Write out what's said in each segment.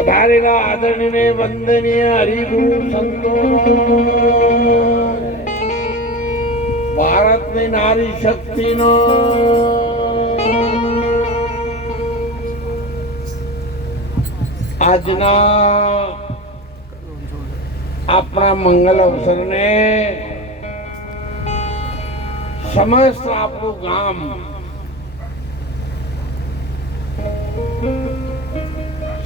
પધારેલા આદરણીય વંદનીય હરિગુરુ સંતો, ભારતની નારી શક્તિનો આજના આપણા મંગલ અવસરને સમસ્ત આપણું ગામ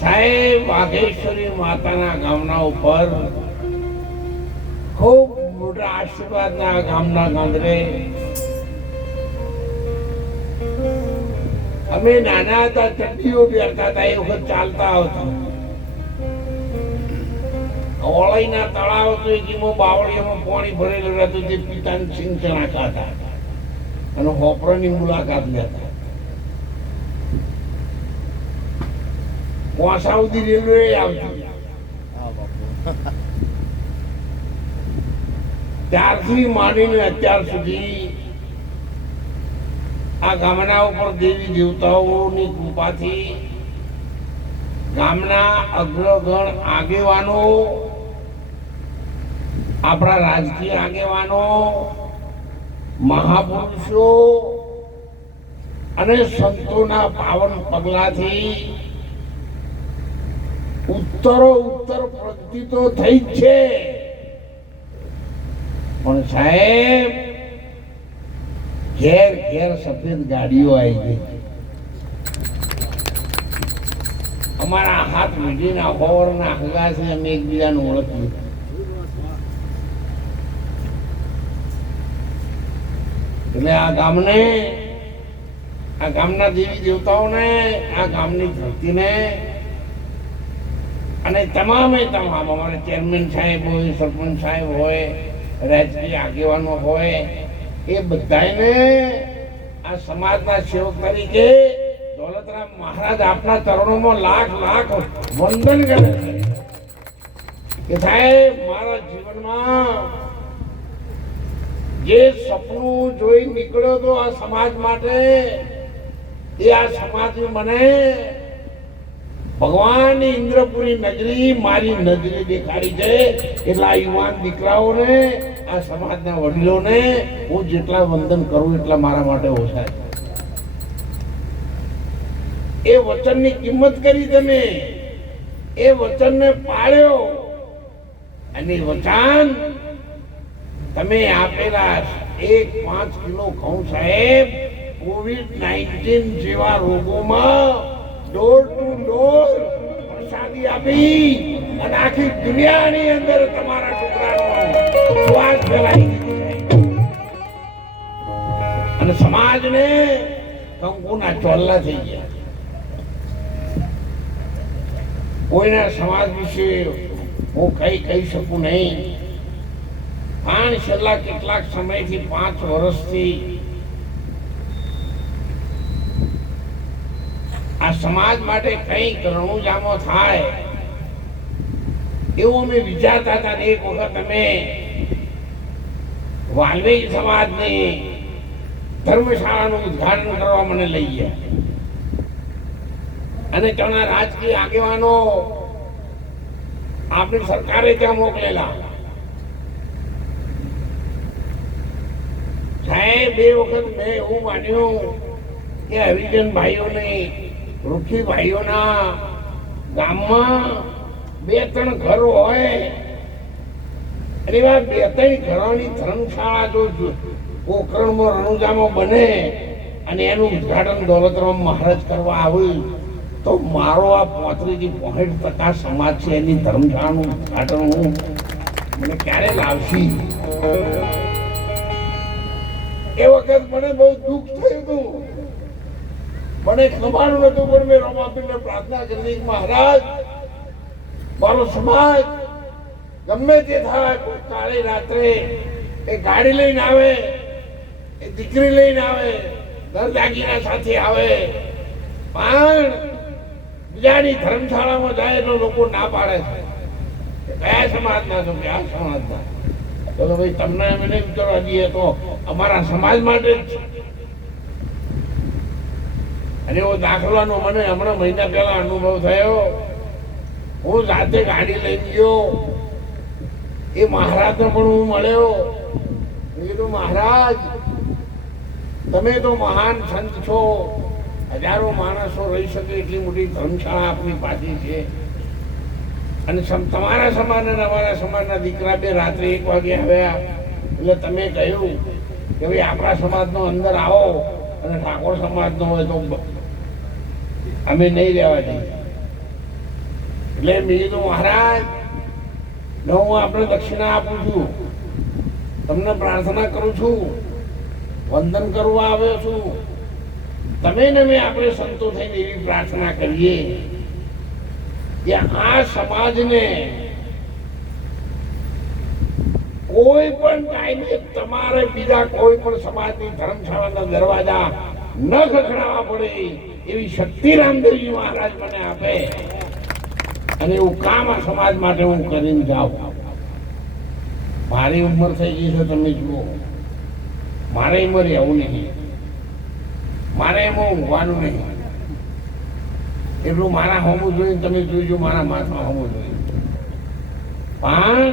સાહેબ વાઘેશ્વરી માતાના ગામના ઉપર ખૂબ મોટા આશીર્વાદના ગામના ગાંધરે અમે નાના હતા, ચડ્ડીઓ પહેરતા હતા, એ વખત ચાલતા આવતા. ઓળઈના તળાવ હતું, એમાં બાવળીઓમાં પાણી ભરેલું રહેતું, જે પિતાની સિંચન હતા અને હોપરાની મુલાકાત લેતા. કોસા સુધી રેલવે આવતી. ત્યારથી માંડીને અત્યાર સુધી આ ગામના ઉપર દેવી દેવતાઓની કૃપાથી ગામના અગ્રગણ આગેવાનો, આપણા રાજકીય આગેવાનો, મહાપુરુષો અને સંતોના પાવન પગલાથી ઉત્તરો ઉત્તર પ્રગતિ તો થઈ જ છે, પણ સાહેબ ઘેર ઘેર સફેદ ગાડીઓ આવી ગઈ. અમારા હાથ વીડીના હોવરના હગાથી અમે એકબીજાને ઓળખીએ. એટલે આ ગામને, આ ગામના દેવી દેવતાઓને, આ ગામની ધરતીને અને તમામે તમામ અમારા ચેરમેન સાહેબ હોય, સરપંચ સાહેબ હોય, રાજકીય આગેવાનો હોય, એ બધાને આ સમાજના સેવક તરીકે દોલતરામ મહારાજ આપના ચરણોમાં લાખ લાખ વંદન કરે છે કે સાહેબ, મારા જીવનમાં જે સપનું જોઈ નીકળ્યો હતો આ સમાજ માટે, એ આ સમાજ મને ભગવાનની ઇન્દ્રપુરી નગરી મારી નજરે દેખાડી છે. એટલા યુવાન દીકરાઓને, આ સમાજના વડીલોને હું જેટલા વંદન કરું એટલા મારા માટે ઓછા. એ વચનની કિંમત કરી તમે, એ વચનને પાળ્યો અને વચન તમે આપેલા 1-5 કિલો ઘઉં સાહેબ COVID-19 જેવા રોગોમાં ડોર ટુ ડોર પ્રસાદી આપી અને આખી દુનિયાની અંદર તમારા ટુકડાનો શ્વાસ ફેલાઈ અને સમાજને કંકુના ચોલ્લા થઈ ગયા. કોઈના સમાજ વિશે હું કઈ કહી શકું નહીં, પણ છેલ્લા કેટલાક સમયથી 5 વર્ષથી આ સમાજ માટે કંઈક રણુજામો થાય એવું અમે વિચારતા હતા. એક વખત અમે વાલ્મીક સમાજની ધર્મશાળાનું ઉદ્ઘાટન કરવા મને લઈ ગયા અને ત્યાંના રાજકીય આગેવાનો આપણી સરકારે ત્યાં મોકલેલા. સાહેબ, બે વખત મેં એવું માન્યું કે હરિજન ભાઈઓની, રૂખી ભાઈઓના ગામમાં 2-3 ઘર હોય અને એવા 2-3 ઘરોની ધર્મશાળા જો પોખરણમાં રણુજામાં બને અને એનું ઉદ્ઘાટન દોલતરામ મહારાજ કરવા આવ્યું તો મારો આ 35-65% સમાજ છે એની ધર્મશાળાનું ઉદ્ઘાટન હું મને ક્યારે લાવશી? એ વખત મને બહુ દુઃખ થયું હતું, મને ખબર નતું, પણ મેં રમાપીરને પ્રાર્થના કરી, મહારાજ મારો સમાજ ગમે તે થાય, કાળી રાત્રે એ ગાડી લઈને આવે, એ દીકરી લઈને આવે, ઘર દાગીના સાથે આવે, પણ બીજાની ધર્મશાળામાં જાય તો લોકો ના પાડે છે. કયા સમાજના છો? કે આ સમાજના. તો ભાઈ તમને અમે નહીં વિચારવા દઈએ, તો અમારા સમાજ માટે જ. અને એવો દાખલાનો મને હમણાં મહિના પહેલા અનુભવ થયો હું જાતે ગાડી લઈ ગયો, એ મહારાજને પણ હું મળ્યો. મેં કીધું મહારાજ તમે તો મહાન સંત છો, હજારો માણસો રહી શકે એટલી મોટી ધર્મશાળા આપની પાસે છે, અને તમારા સમાન અને અમારા સમાજના દીકરા બે રાત્રે 1 વાગે આવ્યા એટલે તમે કહ્યું કે ભાઈ આપણા સમાજનો અંદર આવો અને ઠાકોર સમાજનો હોય તો અમે નહીં રહેવા દઈએ. એટલે મેં કીધું મહારાજ હું આપણે દક્ષિણા આપું છું, તમને પ્રાર્થના કરું છું, વંદન કરવા આવ્યો છું, તમે ને મેં આપણે સંતો થઈને એવી પ્રાર્થના કરીએ કે આ સમાજને કોઈ પણ ટાઈમે તમારે બીજા કોઈ પણ સમાજની ધર્મશાળાના દરવાજા ન ખખડાવવા પડે એવી શક્તિ રામદેવજી મહારાજ મને આપે, અને એવું કામ આ સમાજ માટે હું કરીને જાઉં. મારી ઉંમર થઈ ગઈ છે, તમે જુઓ, મારે ઉંમર એવું નહીં, મારે એમાં ઊંઘવાનું નહીં, એટલું મારા હોમું જોઈને તમે જોઈજો, મારા માથા હોમું જોઈને. પણ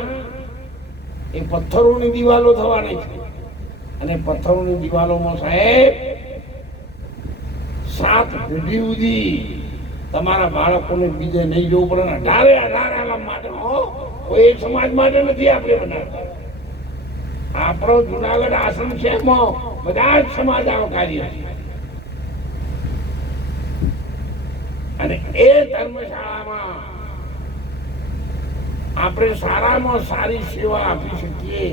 એ પથ્થરોની દિવાલો થવાની છે, અને પથ્થરોની દિવાલોમાં સાહેબ 7 પેઢી સુધી તમારા બાળકોને બીજે નહીં જવું પડે. 18 આલમ માટે કોઈ એક સમાજ માટે નથી આપણે બનાવતા. આપણો જુનાગઢ આશ્રમ છે, એમાં બધા જ સમાજ આવકારી છે, અને એ ધર્મશાળામાં આપણે સારામાં સારી સેવા આપી શકીએ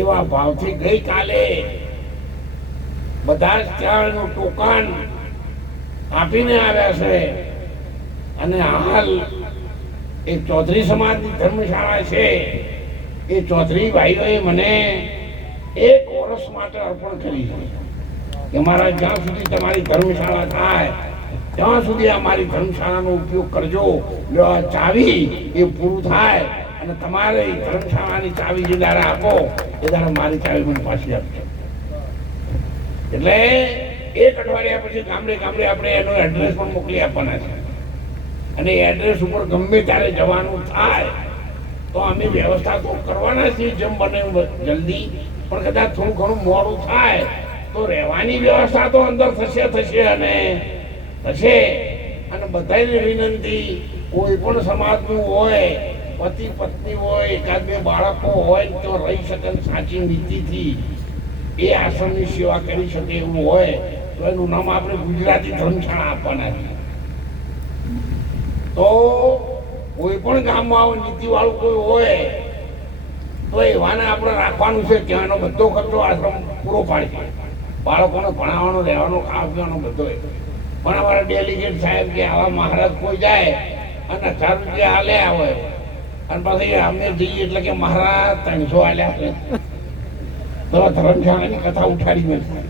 એવા ભાવથી ગઈકાલે બધા જ ત્યાંનું ટોકન આપીને આવ્યા છે, અને હાલ એ ચૌધરી સમાજની ધર્મશાળા છે, એ ચૌધરી ભાઈઓએ મને 1 વર્ષ માટે અર્પણ કરી છે કે મારા જ્યાં સુધી તમારી ધર્મશાળા થાય ત્યાં સુધી અમારી ધર્મશાળાનો ઉપયોગ કરજો. ચાવી એ પૂરું થાય અને તમારે ધર્મશાળાની ચાવી જે દાડા આપો એ દાડા મારી ચાવી મને પાછી આપજો. એટલે 1 અઠવાડિયા પછી ગામડે ગામડે આપણે એનો એડ્રેસ પણ મોકલી આપવાના છે, અને એ એડ્રેસ ઉપર ગમે ત્યારે જવાનું થાય તો અમે વ્યવસ્થા તો કરવાના છીએ જેમ બને જલ્દી, પણ કદાચ થોડું ઘણું મોડું થાય તો રહેવાની વ્યવસ્થા તો અંદર થશે અને બધાને વિનંતી, કોઈ પણ સમાજનું હોય, પતિ પત્ની હોય, 1-2 બાળકો હોય તો રહી શકે સાચી નીતિથી એ આશ્રમની સેવા કરી શકે એવું હોય તો એનું નામ આપણે ગુજરાતી ધર્મશાળા આપવાના છે. તો કોઈ પણ ગામમાં નીતિવાળું કોઈ હોય તો એવાને આપણે રાખવાનું છે, ત્યાંનો બધો ખર્ચો આશ્રમ પૂરો પાડશે, બાળકોને ભણાવવાનો, રહેવાનો, ખાવા પીવાનો બધો. પણ અમારા ડેલિગેટ સાહેબ કે આવા મહારાજ કોઈ જાય અને 1000 રૂપિયા આલ્યા હોય અને પછી અમે જઈએ એટલે કે મહારાજ 300 આલ્યા છે, તો ધર્મશાળાની કથા ઉઠાડી નથી.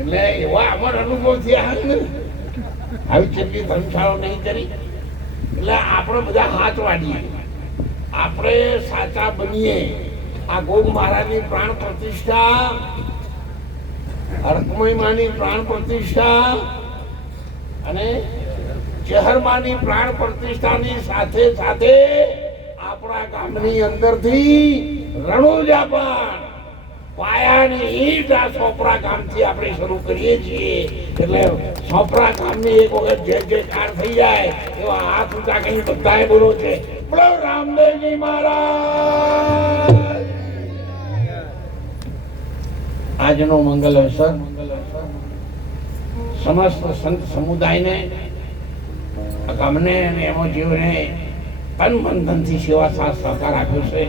એટલે એવા અમારા અનુભવ થયા ને, આવી કેટલી ધર્મશાળાઓ નહીં કરી. એટલે આપણે બધા હાથ વાળીએ, આપણે સાચા બનીએ. આ ગોગ મહારાજની પ્રાણ પ્રતિષ્ઠા, હરકમય માની પ્રાણ પ્રતિષ્ઠા અને ચહેરમાની પ્રાણ પ્રતિષ્ઠાની સાથે સાથે આપણા ગામની અંદરથી રણુજા પણ પાયાની ઈંટ આ સોપરા ગામથી આપણે શરૂ કરીએ છીએ. એટલે સોપરા ગામની એક વખત જયકાર થઈ જાય એવા હાથ ઊંચા કરીને બધાએ બોલો છે, બોલો રામદેવજી મહારાજ. આજનો મંગલ અવસર સમસ્ત સંત સમુદાયને, ગામને અને એમાં જીવને તન મન ધનથી સેવા સાથ સહકાર આપ્યો છે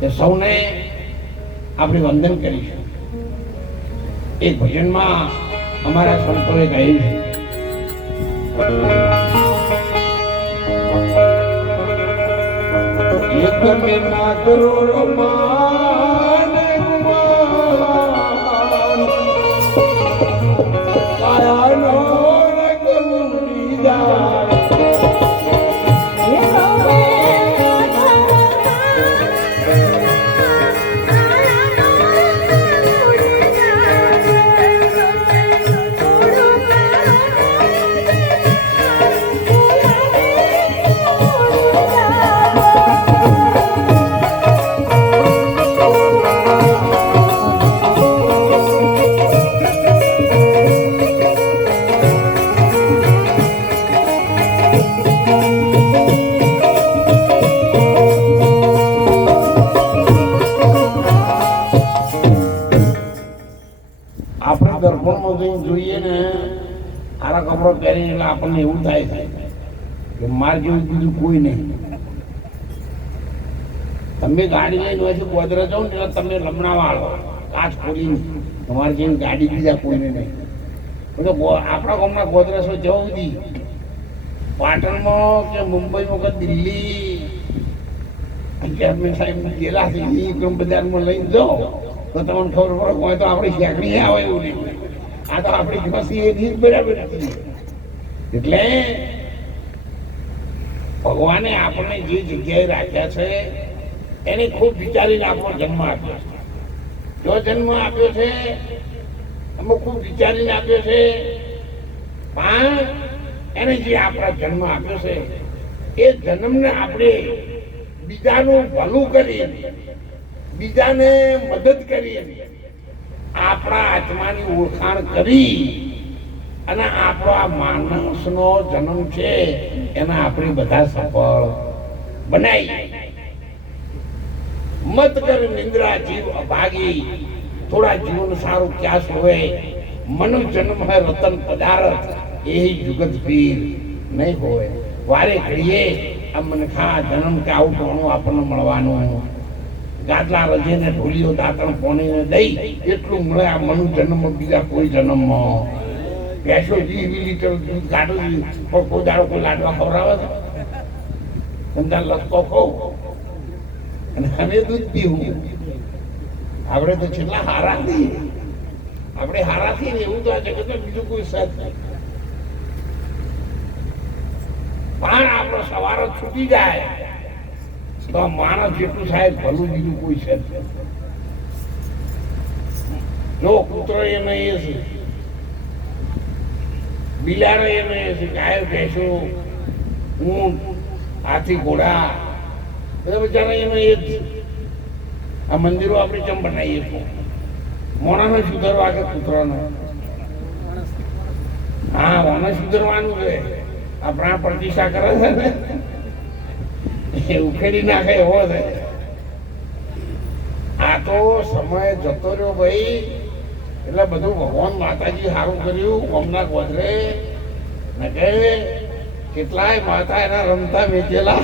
તે સૌને આપણે વંદન કરીશું. એક ભજનમાં અમારા સંતોએ કહ્યું છે, એક મેના કરો રમાન કાયાનો રંગ ઉડી જાય. ને સારા કપડો પહેરીને એટલે આપણને એવું થાય છે કે માર જેવું બીજું કોઈ નહીં. તમે ગાડી લઈને હોય ગોદરા જાઓ ને એટલે તમે લમણા વાળો કાચ ખોલીને તમારી જેવી ગાડી બીજા કોઈને નહીં. આપણા ગામના ગોદરા છો જવું દી પાટણમાં કે મુંબઈમાં કે દિલ્હી ચેરમેન સાહેબ ગયેલા છે વિક્રમ બજારમાં લઈને જાઓ તો તમને ખબર પડે હોય તો આપણી શેકડી આવે એવું નહીં. આ તો આપણી ફસી એ બરાબર નથી. એટલે ભગવાને આપણને જે જગ્યાએ રાખ્યા છે એને ખૂબ વિચારીને આપણો જન્મ આપ્યો છે. જો જન્મ આપ્યો છે અમે ખૂબ વિચારીને આપ્યો છે, પણ એને જે આપણા જન્મ આપ્યો છે એ જન્મને આપણે બીજાનું ભલું કરી, બીજાને મદદ કરી, આપણા આત્માની ઓળખાણ કરી અને આપણો આ માણસનો જન્મ છે એના આપણે બધા સફળ બનાવી. મત કર નિંદ્રા જીવ અભાગી, થોડા જીવન સારું ક્યાસ હોય. મનુ જન્મ હે રતન પદાર્થ, એ જુગત પીર નહીં હોય. વારે ઘડીએ આ મનખા જન્મ કે આવું ટોણું આપણને મળવાનું. ગાદલા રજે ને ઢોલીઓ દાંતણ પોણીને દઈ એટલું મળે આ મનુ જન્મ, બીજા કોઈ જન્મમાં. ભેંસો 20 લીટર દૂધ કાઢું પણ કોઈ દાડો કોઈ લાડવા ખવડાવે છે? તમને લગતો ખવ અને અમે દૂધ પીવું. આપણે તો છેલ્લા હારા થઈ, આપણે હારા થઈ ને એવું તો આ જગત બીજું કોઈ સાથ નહીં. પણ આપણો સવાર છૂટી જાય તો માણસ જેટલું સાહેબ ભલું બીજું કોઈ છે. જો કૂતરો એ નહીં છે, બિલાડો એ નહીં છે, ગાયો ભેંસો, ઊંટ, હાથી, ઘોડા બધા બચારા એનો એ જ. આ મંદિરો આપણે કેમ બનાવીએ છીએ? મોણાને સુધારવા કે કૂતરાને? હા, મોને સુધારવાનું છે. આ પ્રાણ પ્રતિષ્ઠા કરે છે ને એ ઉખેડી નાખે એવો છે. આ તો સમય જતો રહ્યો ભાઈ. એટલે બધું ભગવાન માતાજી સારું કર્યું. ઓમના ગોદરે ને કે કેટલાય માતા એના રમતા વેચેલા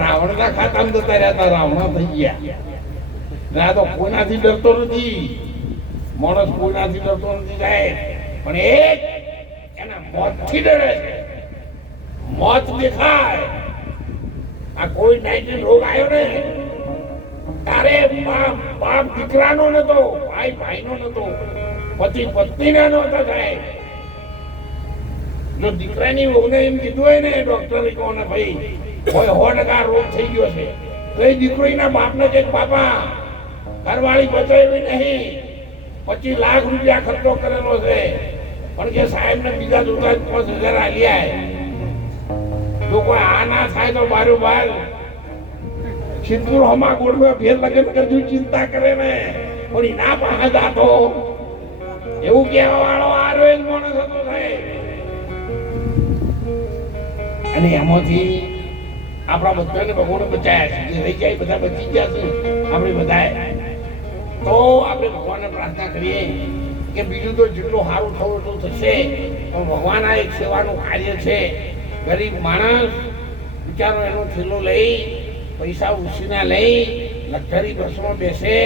રાવણના ખાતામાં જતા રહ્યા હતા, રાવણ થઈ ગયા. ના તો કોઈનાથી ડરતો નથી માણસ, કોઈનાથી ડરતો નથી જાય, પણ એક એના મોતથી ડરે છે. મોત દેખાય. આ COVID-19 રોગ આવ્યો ને તારે બાપ દીકરાનો નતો, ભાઈ ભાઈનો નતો, પતિ પત્નીના નતો થાય. જો દીકરાની રોગને એમ કીધું હોય ને ડોક્ટરે કહો ને ભાઈ કોઈ 100% રોગ થઈ ગયો છે તો એ દીકરીના બાપને કે બાપા ઘરવાળી બચાવી નહીં, 25 લાખ રૂપિયા ખર્ચો કરેલો છે, પણ કે સાહેબ ને બીજા જોતા 5000 આલ્યા. જો કોઈ આ ના થાય તો બારું બાર સિંદૂર હમા ગોળમાં ફેર લગન કરજો ચિંતા કરે ને પણ ના પાસે જાતો એવું કહેવા વાળો આ રોજ માણસ હતો સાહેબ. અને એમાંથી આપણા બધાને ભગવાને બચાયા છે. જે રહી જાય બધા બચી ગયા છે આપણે બધાએ. તો આપણે ભગવાનને પ્રાર્થના કરીએ કે બીજું તો જેટલું સારું થવું એટલું થશે, પણ ભગવાન આ એક સેવાનું કાર્ય છે. ગરીબ માણસ બિચારો એનો થેલો લઈ પૈસા ઉછીના લઈ લક્ઝરી બસમાં બેસે,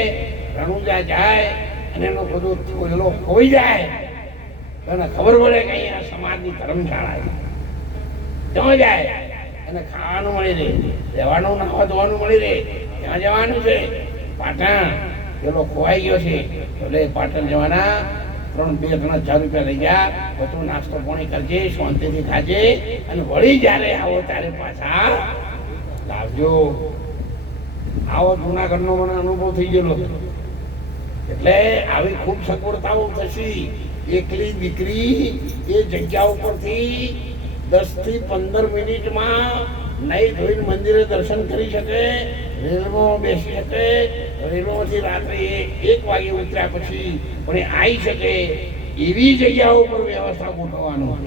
રણુજા જાય અને એનો બધો થેલો ખોઈ જાય. તને ખબર પડે કે અહીંયા સમાજની ધર્મશાળા ત્યાં જાય અને ખાવાનું મળી રહે, રહેવાનું નાવા ધોવાનું મળી રહે, ત્યાં જવાનું છે. પાટણ પેલો ખોવાઈ ગયો છે એટલે પાટણ જવાના 2-3 રૂપિયા લઈ જા, બધું નાસ્તો પાણી કરજે, શાંતિથી ખાજે અને વળી જ્યારે આવો ત્યારે પાછા લાવજો. આવો જૂનાગઢનો મને અનુભવ થઈ ગયેલો. એટલે આવી ખૂબ સગવડતાઓ થશે. એકલી દીકરી એ જગ્યા ઉપરથી 10 થી 15 મિનિટમાં નહીં ધોઈને મંદિરે દર્શન કરી શકે, રેલમાં બેસી શકે, રેલમાંથી રાત્રે 1 વાગે ઉતર્યા પછી પણ એ આવી શકે એવી જગ્યાઓ પર વ્યવસ્થા ગોઠવવાનું.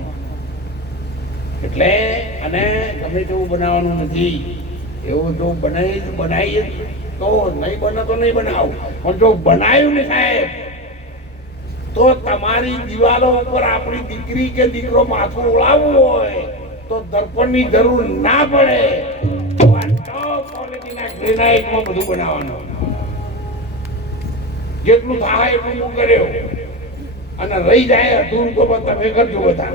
એટલે અને ગમે તેવું બનાવવાનું નથી. એવું જો બનાવીએ તો નહીં બને તો નહીં બનાવું, પણ જો બનાવ્યું ને સાહેબ તો તમારી દિવાલો ઉપર આપણી દીકરી કે દીકરો માથું ઓળાવવું હોય તો દર્પણની જરૂર ના પડે. તો આ ટોપ ક્વોલિટીના ગ્રેનાઇટમાં બધું બનાવવાનું. જેટલું થાય એટલું હું કર્યો, અને રહી જાય અધૂરું તો તમે કરજો બધા.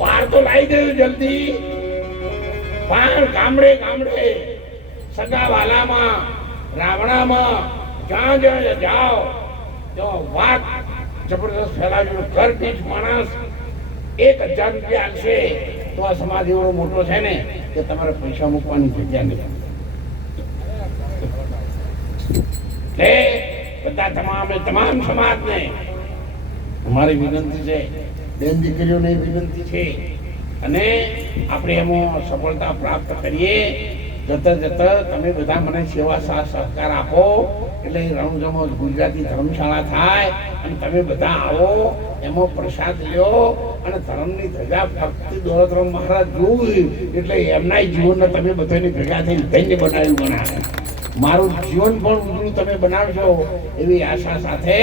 પાર તો લાવી દેજો જલ્દી. પાર ગામડે ગામડે સગા વાલામાં રાવણામાં જ્યાં જ્યાં જાઓ તો વાત જબરદસ્ત ફેલાવ્યું. ઘર દીઠ માણસ 1000 રૂપિયા આવશે તો આ સમાજ એવડો મોટો છે ને કે તમારે પૈસા મૂકવાની જગ્યા નહીં. બધા તમામ સમાજને અમારી વિનંતી છે, બેન દીકરીઓને વિનંતી છે, અને આપણે એમાં સફળતા પ્રાપ્ત કરીએ. જતા જતા તમે બધા મને સેવા સહકાર આપો એટલે રણુજામાં ગુજરાતી ધર્મશાળા થાય અને તમે બધા આવો, એમાં પ્રસાદ લ્યો અને ધર્મની ધજા ભક્તિ દોલતરામ મહારાજ જોયું એટલે એમના જીવનને તમે બધાને ભેગા થઈને ધન્ય બનાવ્યું બનાવે. મારું જીવન પણ ઉજળું તમે બનાવશો એવી આશા સાથે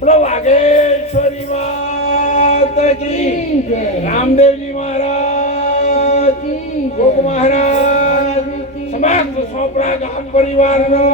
બોલો વાઘેશ્વરી માતા કી જય, રામદેવજી મહારાજ કી, ગોગ મહારાજ, સમસ્ત સોપડા ગામ પરિવારનો